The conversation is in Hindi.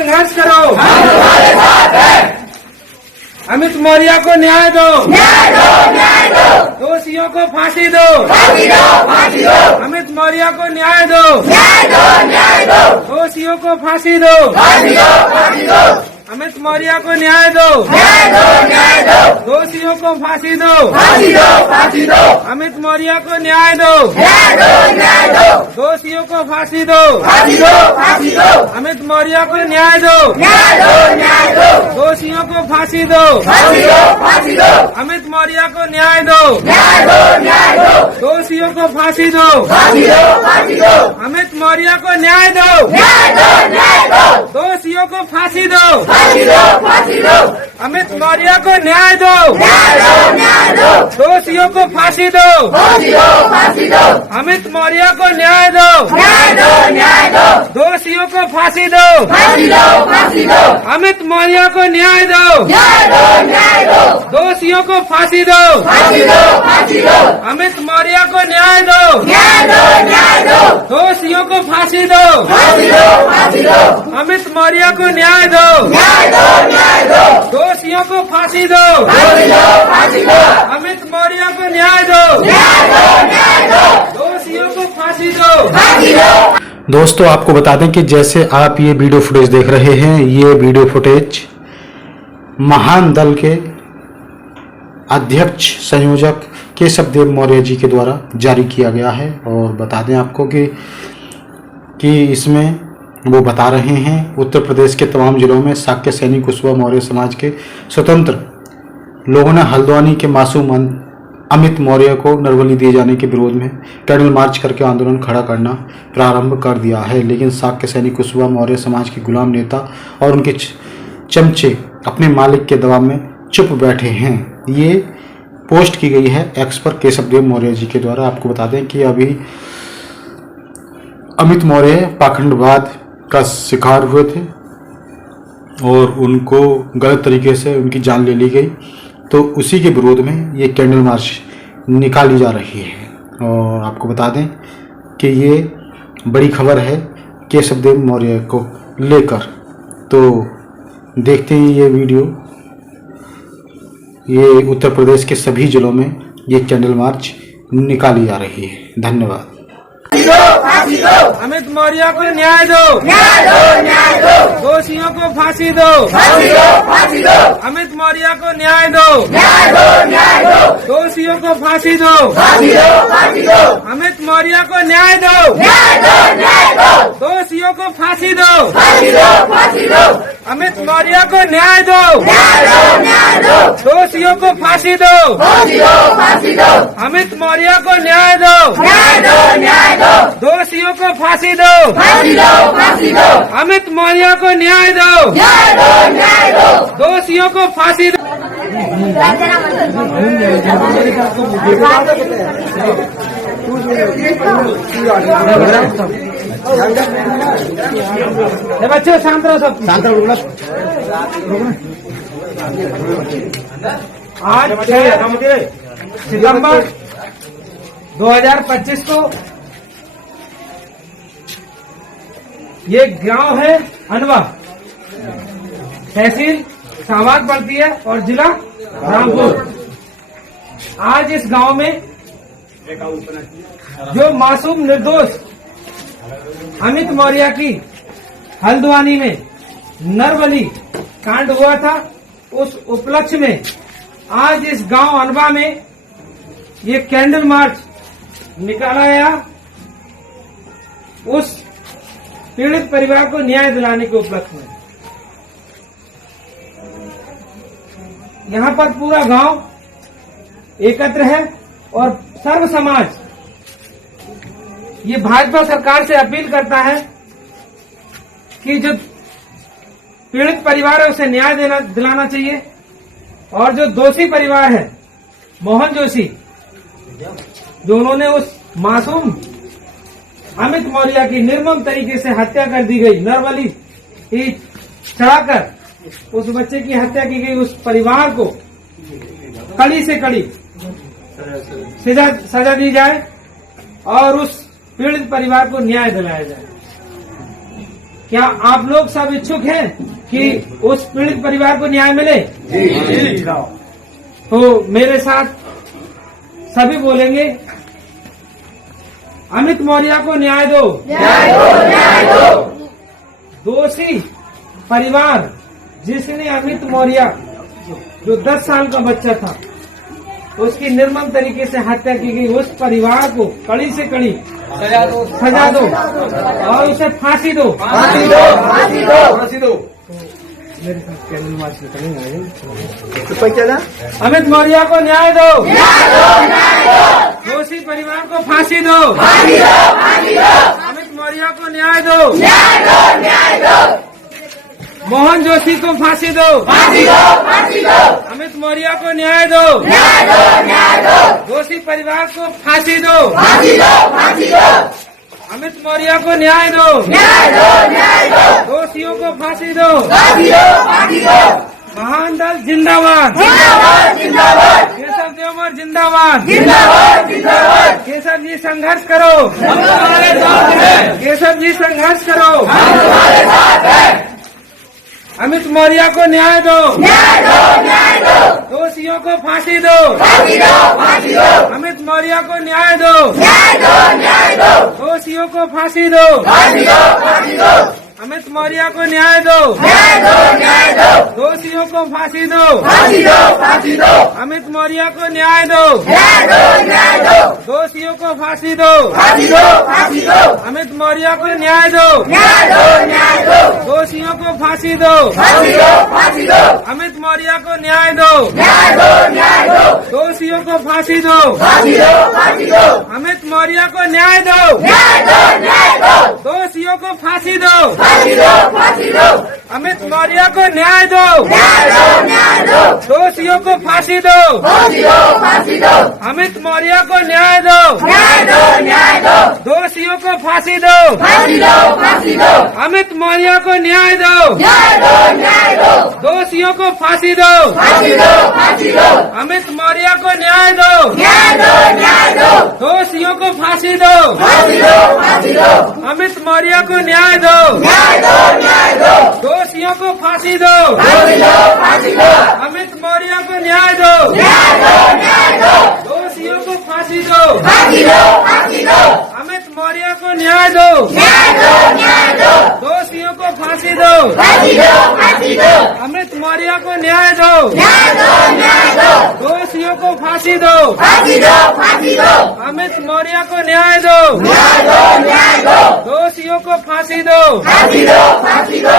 संघर्ष करो, हम तुम्हारे साथ हैं। अमित मौर्य को न्याय दो, न्याय दो, न्याय दो, दोषियों को फांसी दो, फांसी दो, फांसी दो, अमित मौर्य को न्याय दो, न्याय दो, न्याय दो, दोषियों को फांसी दो, फांसी दो, फांसी दो, अमित मौर्य को न्याय दो, न्याय दो, न्याय दो, दोषियों को फांसी दो, फांसी दो, फांसी दो, अमित मौर्य को न्याय दो, न्याय दो, न्याय दो, दोषियों को फांसी दो, फांसी दो, फांसी दो, अमित मौर्य को न्याय दो, न्याय दो, न्याय दो, दोषियों को फांसी दो, फांसी दो, फांसी दो, अमित मौर्य को न्याय दो, न्याय दो, न्याय दो, दोषियों को फांसी दो, फांसी दो, फांसी दो, अमित मौर्य को न्याय दो, न्याय दो, न्याय दो, दोषियों को फांसी दो, फांसी दो, फांसी दो, अमित मौर्य को न्याय दो, न्याय दो, न्याय दो, दोषियों को फांसी दो, फांसी दो, फांसी दो, अमित मौर्य को न्याय दो, न्याय दो, न्याय दो, दोषियों को फांसी दो, फांसी दो, फांसी दो, अमित मौर्य को न्याय दो, न्याय दो, न्याय दो, दोषियों को फांसी दो, फांसी दो, फांसी दो, अमित मौर्य को न्याय दो, न्याय दो, न्याय दो, दोषियों को फांसी दो, फांसी दो, फांसी दो, अमित मौर्य को न्याय दो, न्याय दो, न्याय दो, दोषियों को फांसी दो, फांसी दो, फांसी दो, अमित मौर्य को न्याय दो, न्याय दो, न्याय दो, दोषियों को फांसी दो। फांसी दो। दोस्तों आपको बता दें कि जैसे आप ये वीडियो फुटेज देख रहे हैं, ये वीडियो फुटेज महान दल के अध्यक्ष संयोजक केशव देव मौर्य जी के द्वारा जारी किया गया है। और बता दें आपको कि इसमें वो बता रहे हैं उत्तर प्रदेश के तमाम जिलों में शाक्य सैनिक कुशवाहा मौर्य समाज के स्वतंत्र लोगों ने हल्द्वानी के मासूम अमित मौर्य को नरबली दिए जाने के विरोध में कैंडल मार्च करके आंदोलन खड़ा करना प्रारंभ कर दिया है। लेकिन शाक्य सैनिक कुशवाहा मौर्य समाज के गुलाम नेता और उनके चमचे अपने मालिक के दबाव में चुप बैठे हैं। ये पोस्ट की गई है एक्स पर केशव देव मौर्य जी के द्वारा। आपको बता दें कि अभी अमित मौर्य पाखंडवाद का शिकार हुए थे और उनको गलत तरीके से उनकी जान ले ली गई, तो उसी के विरोध में ये कैंडल मार्च निकाली जा रही है। और आपको बता दें कि ये बड़ी खबर है केशव देव मौर्य को लेकर। तो देखते हैं ये वीडियो। ये उत्तर प्रदेश के सभी जिलों में ये कैंडल मार्च निकाली जा रही है। धन्यवाद। फांसी दो, अमित मौर्य को न्याय दो, न्याय दो, न्याय दो, दोषियों को फांसी दो, फांसी दो, फांसी दो, अमित मौर्य को न्याय दो, न्याय दो, न्याय दो, दोषियों को फांसी दो, फांसी दो, फांसी दो, अमित मौर्य को न्याय दो, न्याय दो, न्याय दो, दोषियों को फांसी दो, फांसी दो, फांसी दो, अमित मौर्य को न्याय दो, न्याय दो, न्याय दो, दोषियों को फांसी दो, फांसी दो, फांसी दो, अमित मौर्य को न्याय दो, न्याय दो, न्याय दो, दोषियों को फांसी दो, फांसी दो, फांसी दो, अमित मौर्य को न्याय दो, न्याय दो, न्याय दो, दोषियों को फांसी दो। बच्चे शांत रहो, सब शांत रहो। आज 6 सितंबर 2025 को ये गांव है अनवा, तहसील सावाद पड़ती है और जिला रामपुर। आज इस गांव में जो मासूम निर्दोष अमित मौर्य की हल्द्वानी में नरबली कांड हुआ था, उस उपलक्ष्य में आज इस गांव अनवा में ये कैंडल मार्च निकाला गया उस पीड़ित परिवार को न्याय दिलाने के उपलक्ष्य में। यहाँ पर पूरा गांव एकत्र है और सर्व समाज ये भाजपा सरकार से अपील करता है कि जो पीड़ित परिवार है उसे न्याय दिलाना चाहिए और जो दोषी परिवार है मोहन जोशी, जो उन्होंने उस मासूम अमित मौर्य की निर्मम तरीके से हत्या कर दी गई, नरबली चढ़ाकर उस बच्चे की हत्या की गई, उस परिवार को कड़ी से कड़ी सजा दी जाए और उस पीड़ित परिवार को न्याय दिलाया जाए। क्या आप लोग सब इच्छुक हैं कि उस पीड़ित परिवार को न्याय मिले? तो मेरे साथ सभी बोलेंगे, अमित मौर्य को न्याय दो। न्याय दो, न्याय दो। दोषी परिवार जिसने अमित मौर्य जो 10 साल का बच्चा था उसकी निर्मम तरीके से हत्या की गई, उस परिवार को कड़ी से कड़ी सजा दो और उसे फांसी दो। फांसी दो, फांसी दो, फांसी दो। मेरे साथ कैमल मार्च निकलेंगे। अमित मौर्य को न्याय दो। न्याय दो, न्याय दो। दोषी परिवार को फांसी दो। फांसी दो, फांसी दो। अमित मौर्य को न्याय दो। न्याय दो, न्याय दो। मोहन जोशी को फांसी दो। फांसी दो, फांसी दो। अमित मौर्य को न्याय दो। न्याय दो, न्याय दो। दोषी परिवार को फांसी दो। फांसी दो, फांसी दो। अमित मौर्य को न्याय दो। न्याय दो, न्याय दो। दोषियों को फांसी दो। फांसी दो, फांसी दो। महान दल जिंदाबाद। जिंदाबाद, जिंदाबाद। केशव देवमर जिंदाबाद। जिंदाबाद, जिंदाबाद। केशव जी संघर्ष करो। हम तुम्हारे साथ हैं। केशव जी संघर्ष करो। हम तुम्हारे साथ हैं। अमित मौर्य को न्याय दो। न्याय दो, न्याय दो। दोषियों को फांसी दो। फांसी दो, फांसी दो। अमित मौर्य को न्याय दो। न्याय दो, न्याय दो। दोषियों को फांसी दो। फांसी दो, फांसी दो। अमित मौर्य को न्याय दो। न्याय दो, न्याय दो। दोषियों को फांसी दो। फांसी दो, फांसी दो। अमित मौर्य को न्याय दो। न्याय दो, न्याय दो। दोषियों को फांसी दो। फांसी दो, फांसी दो। अमित मौर्य को न्याय दो। न्याय दो, न्याय दो। दोषियों को फांसी दो। फांसी दो, फांसी दो। अमित मौर्य को न्याय दो। न्याय दो, न्याय दो। दोषियों को फांसी दो। फांसी दो, फांसी दो। अमित मौर्य को न्याय दो। न्याय दो, न्याय दो। दोषियों को फांसी दो। फांसी दो, फांसी दो। अमित मौर्य को न्याय दो। न्याय दो, न्याय दो। दोषियों को फांसी दो। फांसी दो, फांसी दो। अमित मौर्य को न्याय दो। न्याय दो, न्याय दो। दोषियों को फांसी दो। फांसी दो, फांसी दो। अमित मौर्य को न्याय दो। न्याय दो, न्याय दो। दोषियों को फांसी दो। फांसी दो, फांसी दो। अमित मौर्य को न्याय दो। न्याय दो, न्याय दो। दोषियों को फांसी दो। फांसी दो, फांसी दो। अमित मौर्य को न्याय दो। न्याय दो, न्याय दो। दोषियों को फांसी दो। फांसी दो, फांसी दो। अमित मौर्य को न्याय दो। न्याय दो, न्याय दो। दोषियों को फांसी दो। फांसी दो, फांसी दो। अमित मौर्य को न्याय दो। न्याय दो, न्याय दो। दोषियों को फांसी दो। फांसी दो, फांसी दो। अमित मौर्य को न्याय दो। न्याय दो, न्याय दो। दोषियों को फांसी दो। फांसी दो, फांसी दो। अमित मौर्य को न्याय दो। न्याय दो, न्याय दो। दोषियों को फांसी दो। फांसी दो, फांसी दो।